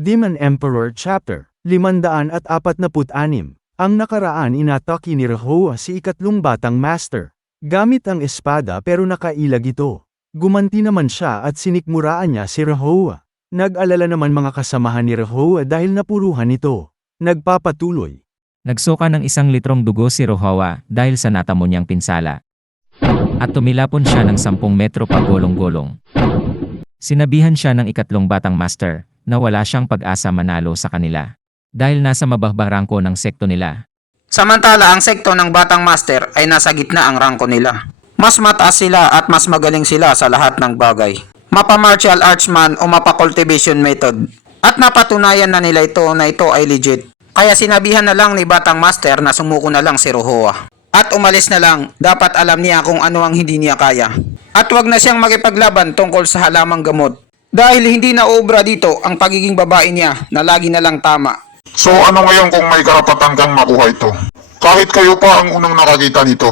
Demon Emperor Chapter 546. Ang nakaraan inatake ni Rahowa si ikatlong batang master. Gamit ang espada pero nakailag ito. Gumanti naman siya at sinikmuraan niya si Rahowa. Nag-alala naman mga kasamahan ni Rahowa dahil napuruhan ito. Nagpapatuloy. Nagsuka ng 1 litrong dugo si Rahowa dahil sa natamo niyang pinsala. At tumilapon siya ng 10 metro pagulong-gulong. Sinabihan siya ng ikatlong batang master na wala siyang pag-asa manalo sa kanila dahil nasa mababang rangko ng sekto nila. Samantala ang sekto ng batang master ay nasa gitna ang rangko nila. Mas mataas sila at mas magaling sila sa lahat ng bagay. Mapa martial arts man o mapa cultivation method. At napatunayan na nila ito na ito ay legit. Kaya sinabihan na lang ni batang master na sumuko na lang si Rahowa. At umalis na lang, dapat alam niya kung ano ang hindi niya kaya. At wag na siyang makipaglaban tungkol sa halamang gamot. Dahil hindi na obra dito ang pagiging babae niya na lagi na lang tama. So ano ngayon kung may karapatan kang makuha ito? Kahit kayo pa ang unang nakakita nito.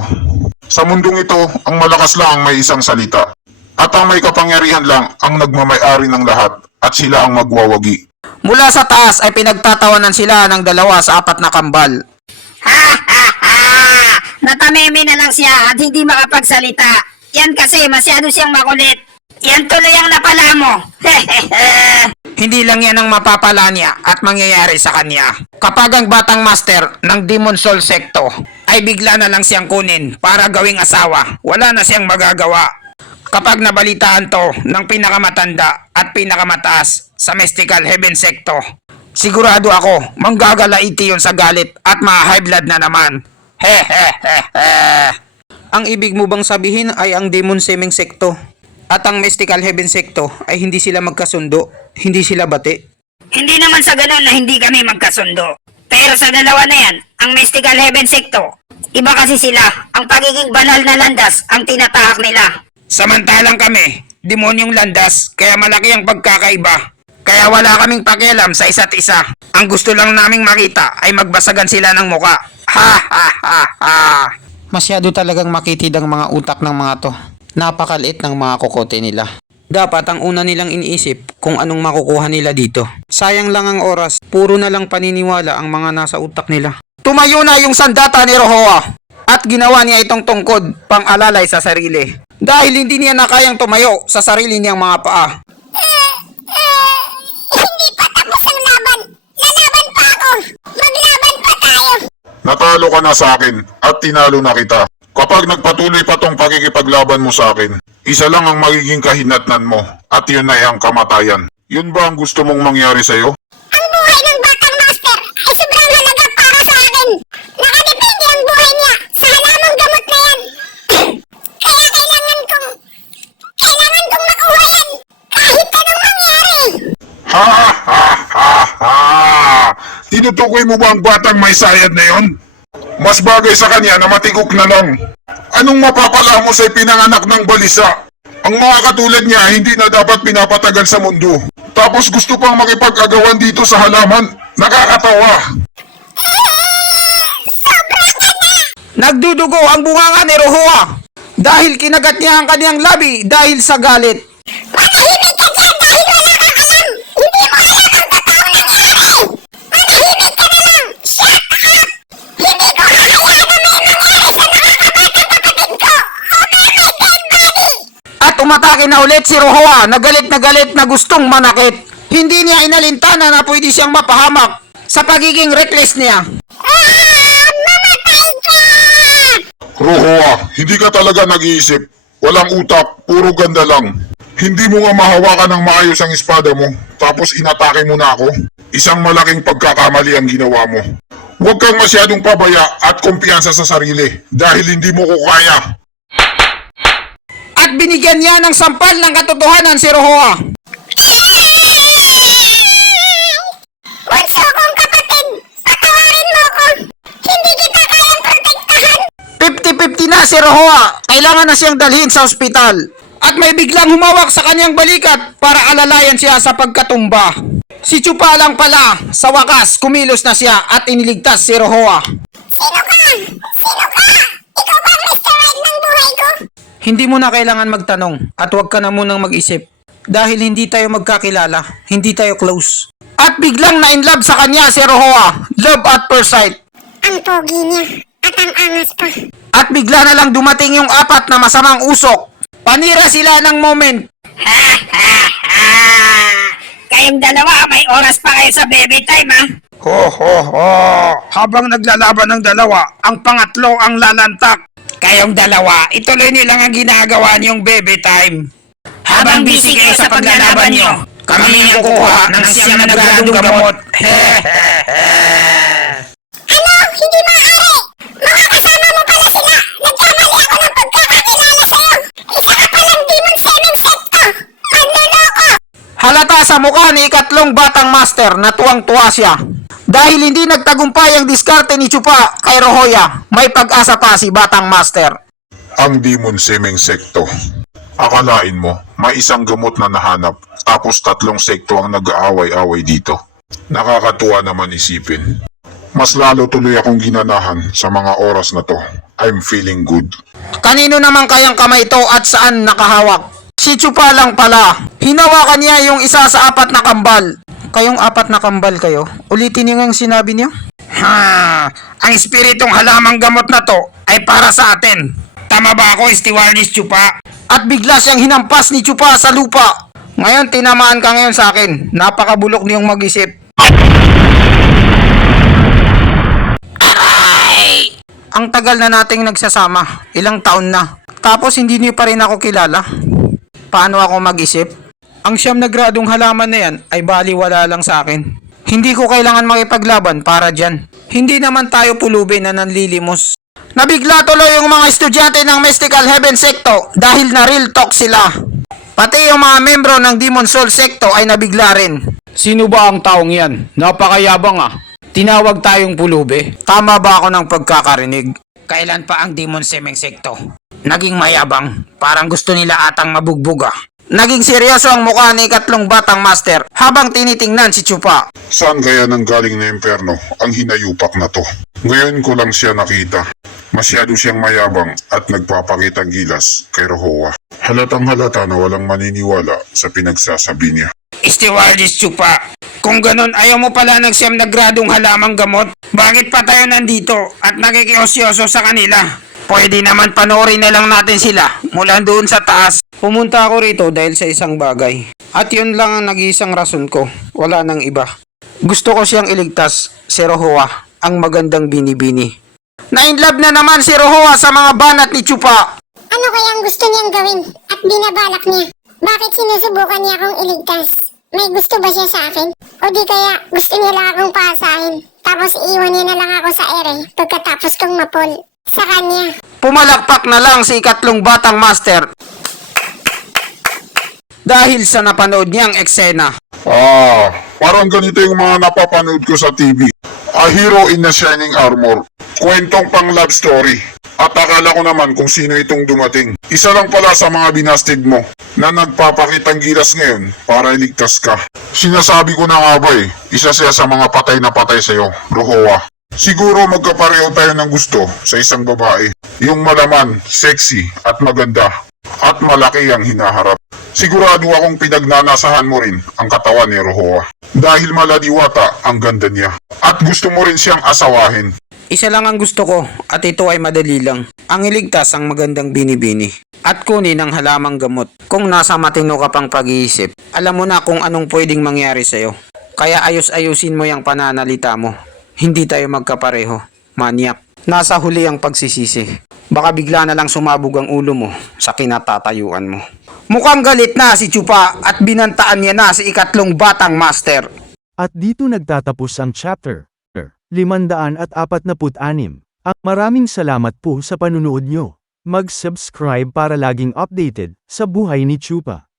Sa mundong ito, ang malakas lang ang may isang salita. At ang may kapangyarihan lang ang nagmamay-ari ng lahat at sila ang magwawagi. Mula sa taas ay pinagtatawanan sila ng 2 sa 4 na kambal. Natameme na lang siya at hindi makapagsalita. Yan kasi masyado siyang makulit. Yan tuloy ang napala mo. Hindi lang yan ang mapapala niya at mangyayari sa kanya. Kapag ang batang master ng Demon Soul Secto ay bigla na lang siyang kunin para gawing asawa, wala na siyang magagawa. Kapag nabalitaan to ng pinakamatanda at pinakamataas sa Mystical Heaven Secto, sigurado ako manggagalaiti yun sa galit at ma-high blood na naman. Ang ibig mo bang sabihin ay ang Demon Seming Secto at ang Mystical Heaven Secto ay hindi sila magkasundo, hindi sila bati? Hindi naman sa ganun na hindi kami magkasundo. Pero sa dalawa na yan, ang Mystical Heaven Secto, iba kasi sila. Ang pagiging banal na landas ang tinatahak nila. Samantalang kami, demonyong landas, kaya malaki ang pagkakaiba. Kaya wala kaming pakialam sa isa't isa. Ang gusto lang naming makita ay magbasagan sila ng muka. Masyado talagang makitid ang mga utak ng mga to. Napakaliit ng mga kokote nila. Dapat ang una nilang iniisip kung anong makukuha nila dito. Sayang lang ang oras, puro na lang paniniwala ang mga nasa utak nila. Tumayo na yung sandata ni Rahowa at ginawa niya itong tungkod pang-alalay sa sarili. Dahil hindi niya na kayang tumayo sa sarili niyang mga paa. Hindi pa tapos ang laban. Lalaban pa ako. Maglaban pa tayo. Natalo ka na sa akin at tinalo na kita. Kapag nagpatuloy pa tong pakikipaglaban mo sa akin, isa lang ang magiging kahinatnan mo at yun ay ang kamatayan. Yun ba ang gusto mong mangyari sa'yo? Ang buhay ng batang master ay sobrang halaga para sa akin. Nakadepende ang buhay niya sa halamang gamot na yan. Kaya kailangan kong makuha yan. Kahit anong mangyari. Ha ha ha ha! Tinutukoy mo ba ang batang may sayad na yon? Mas bagay sa kanya na matigok na lang. Anong mapapala mo sa pinanganak ng balisa? Ang mga katulad niya hindi na dapat pinapatagal sa mundo. Tapos gusto pang makipag-agawan dito sa halaman. Nakakatawa. Nagdudugo ang bunganga ni Rahowa dahil kinagat niya ang kaniyang labi dahil sa galit. Manahimik ka dyan dahil wala kang alam. Hindi mo alam ang totoong nangyari. Manahimik ka na lang. Shut up. Hindi ko hahayaan na may mangyari sa nakakabatang kapatid ko. Over my dead body. At umatake na ulit si Rahowa na galit na gustong manakit. Hindi niya inalintana na pwede siyang mapahamak sa pagiging reckless niya. Mamatay ka. Rahowa, hindi ka talaga nag-iisip. Walang utak, puro ganda lang. Hindi mo nga mahawakan ng maayos ang espada mo, tapos inatake mo na ako. Isang malaking pagkakamali ang ginawa mo. Huwag kang masyadong pabaya at kumpiyansa sa sarili, dahil hindi mo ko kaya. At binigyan niya ng sampal ng katotohanan si Rahowa. Bunso kong kapatid, patawarin mo ko. Hindi kita kayang protektahan. 50-50 na si Rahowa. Kailangan na siyang dalhin sa ospital. At may biglang humawak sa kanyang balikat para alalayan siya sa pagkatumba. Si Chupa lang pala, sa wakas kumilos na siya at iniligtas si Rahowa. Sino ka? Sino ka? Ikaw ba ang Mr. Right ng buhay ko? Hindi mo na kailangan magtanong at huwag ka na munang mag-isip. Dahil hindi tayo magkakilala, hindi tayo close. At biglang na-inlove sa kanya si Rohoa. Love at first sight. Ang pogi niya. At ang angas pa. At bigla na lang dumating yung 4 na masamang usok. Panira sila ng moment. Kayong dalawa, may oras pa kayo sa baby time, ha? Ho ho ho. Habang naglalaban ng dalawa, ang pangatlo ang lalantak. Kayong dalawa, ituloy niyo lang ang ginagawa niyong baby time. Habang busy kayo sa paglalaban nyo, Kami ang kukuha ng siyam na gradong gamot. Ano? Hindi maaari! Mga kasama mo pala sila! Nagkamali ako ng pagkakakilala sa'yo! Isa ka palang Demon 7 Secto! Manloloko! Halata sa mukha ni ikatlong batang master na tuwang-tuwa siya. Dahil hindi nagtagumpay ang diskarte ni Chupa kay Rohoya, may pag-asa pa si batang master. Ang Demon Semeng Sekto. Akalain mo, may isang gamot na nahanap, tapos 3 sekto ang nag-aaway-away dito. Nakakatuwa naman isipin. Mas lalo tuloy akong ginanahan sa mga oras na to. I'm feeling good. Kanino naman kayang kamay ito at saan nakahawak? Si Chupa lang pala. Hinawakan niya yung isa sa 4 na kambal. Kayong 4 na kambal kayo? Ulitin niyo yung sinabi niyo? Ang espiritong halamang gamot na to ay para sa atin. Tama ba ako, Stewardess Chupa? At bigla siyang hinampas ni Chupa sa lupa. Ngayon, tinamaan ka ngayon sa akin. Napakabulok niyong mag-isip. Aray! Ang tagal na nating nagsasama. Ilang taon na. Tapos hindi niyo pa rin ako kilala. Paano ako mag-isip? Ang 9 na gradong halaman na yan ay baliwala lang sa akin. Hindi ko kailangan makipaglaban para dyan. Hindi naman tayo pulubi na nanlilimos. Nabigla tuloy yung mga estudyante ng Mystical Heaven Secto dahil na real talk sila. Pati yung mga membro ng Demon Soul Secto ay nabigla rin. Sino ba ang taong yan? Napakayabang ah. Tinawag tayong pulubi. Tama ba ako ng pagkakarinig? Kailan pa ang Demon Semeng Secto? Naging mayabang. Parang gusto nila atang mabugbuga. Naging seryoso ang mukha ni ikatlong batang master habang tinitingnan si Chupa. Saan kaya nanggaling na impyerno ang hinayupak na to? Ngayon ko lang siya nakita. Masyado siyang mayabang at nagpapakitang gilas kay Rohoa. Halatang halata na walang maniniwala sa pinagsasabi niya. Stewardess Chupa, kung ganun ayaw mo pala ng 9 na gradong halamang gamot, bakit pa tayo nandito at nakikiosyoso sa kanila? Pwede naman panoorin na lang natin sila mula doon sa taas. Pumunta ako rito dahil sa isang bagay. At yun lang ang nag-iisang rason ko. Wala nang iba. Gusto ko siyang iligtas, si Rohoa, ang magandang binibini. Na-inlove na naman si Rohoa sa mga banat ni Chupa. Ano kaya ang gusto niyang gawin at binabalak niya? Bakit sinusubukan niya akong iligtas? May gusto ba siya sa akin? O di kaya gusto niya lang akong paasahin? Tapos iiwan niya na lang ako sa ere pagkatapos kong mapol sa kanya. Pumalakpak na lang si ikatlong batang master dahil sa napanood niyang eksena. Parang ganito yung mga napapanood ko sa TV. A Hero in a Shining Armor. Kwentong pang love story. At akala ko naman kung sino itong dumating. Isa lang pala sa mga binasted mo na nagpapakitang gilas ngayon para iligtas ka. Sinasabi ko na nga ba isa siya sa mga patay na patay sa'yo, Rohoa. Siguro magkapareho tayo ng gusto sa isang babae. Yung malaman, sexy at maganda. At malaki ang hinaharap. Sigurado akong pinagnanasahan mo rin ang katawan ni Rohoa. Dahil maladiwata ang ganda niya. At gusto mo rin siyang asawahin. Isa lang ang gusto ko at ito ay madali lang. Ang iligtas ang magandang binibini. At kunin ang halamang gamot. Kung nasa matino ka pang pag-iisip, alam mo na kung anong pwedeng mangyari sa'yo. Kaya ayos-ayusin mo yung pananalita mo. Hindi tayo magkapareho. Manyak. Nasa huli ang pagsisisi. Baka bigla na lang sumabog ang ulo mo sa kinatatayuan mo. Mukhang galit na si Chupa at binantaan niya na si ikatlong batang master. At dito nagtatapos ang chapter 546. Maraming salamat po sa panunood nyo. Mag-subscribe para laging updated sa buhay ni Chupa.